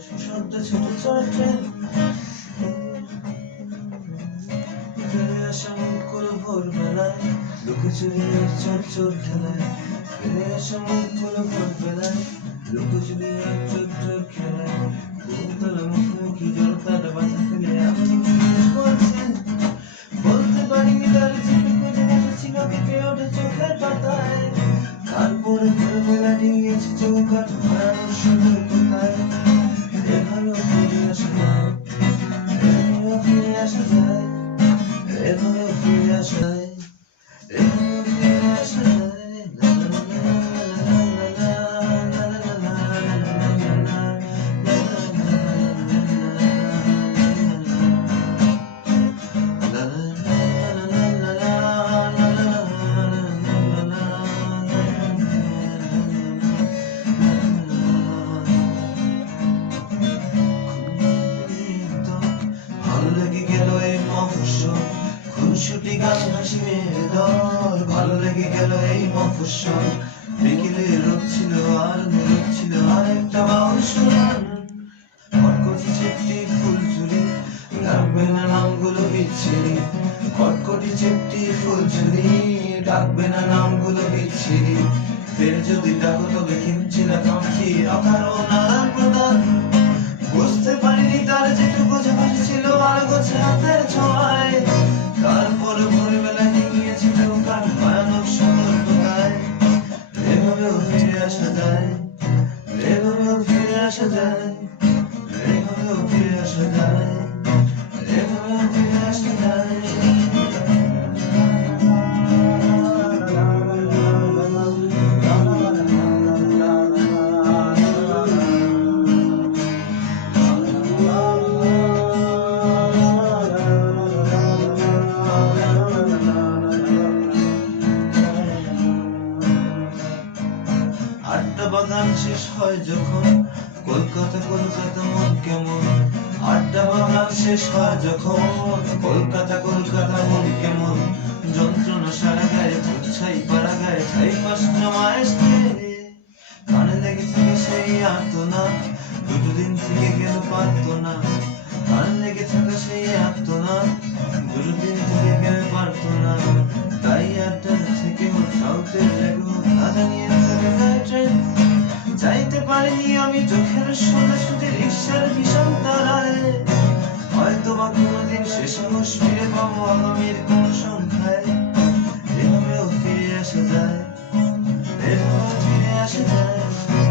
শব্দ ছোট চড়া ট্রেন ফিরে আসা মুকুল ভোরবেলায় লুকোচুরি আর চোর চোর খেলায় ফিরে আসা মুকুল ভোরবেলায় লুকোচুরি আর চোর চোর খেলায় বহুতলা মুখোমুখি জড়তার বাধা ফেলে আপনি বলছেন বলতে পারিনি তার যেটুকু জেনে ছিল কেঁপে ওঠে চোখের পাতায় তারপরে ভোরবেলা ডিঙিয়েছে চৌকাঠ ভয়ানক সতর্কতায় এভাবেও ফিরে আসা যায় এভাবেও ফিরে আসা যায় এভাবেও ফিরে আসা যায় এভাবেও ফিরে আসা যায় খুনসুটি গান হাসি মেয়ের দল ভালো লেগে গেল এই মফস্বল বিকেলে রোদ ছিল আর মেঘ ছিল আর একটা বাউশ গান কটকটি চেপটি ফুল চুরি ডাকবে না নামগুলো বিচ্ছিরি কটকটি চেপটি ফুল চুরি ডাকবে না নামগুলো বিচ্ছিরি ফের যদি ডাকো তবে কিনছি না কামছি অকারণ আদান প্রদান বুঝতে পারিনি তার যেটুকু জাহাজ ছিল আর গোছে হাতের ছোঁয়ায় তারপর ভোরবেলায় ডিঙিয়েছে চৌকাঠ ভয়ানক সতর্কতায় এভাবেও ফিরে আসা যায় এভাবেও ফিরে আসা যায় এভাবেও ফিরে আসা যায় এভাবেও ফিরে আসা যায় আড্ডা বাগান শেষ হয় যখন কলকাতা কলকাতা মন কেমন আড্ডা বাগান শেষ হয় যখন কলকাতা কলকাতা মন কেমন যন্ত্রণা সারা গায়ে ছাই পাড়া গায়ে ছাই পাশ জমায় কানে লেগে থেকে সেই আর্তনা দুটো দিন থেকে গেল পারতো না কানে লেগে থাকা সেই আর্তনা দুটো দিন থেকে গেল পারতো না তাই আড্ডা থেকে ওর সাউথের লেগো না জানিয়ে চলে যায় ট্রেন যাইতে পারিনি আমি চোখের সোজাসুজি রিক্সার ভীষণ তারায় হয়তো বা কোনোদিন সে সাহস ফিরে পাবো আগামীর কোন সংখ্যায় এভাবেও ফিরে আসা যায় এভাবেও ফিরে আসা যায়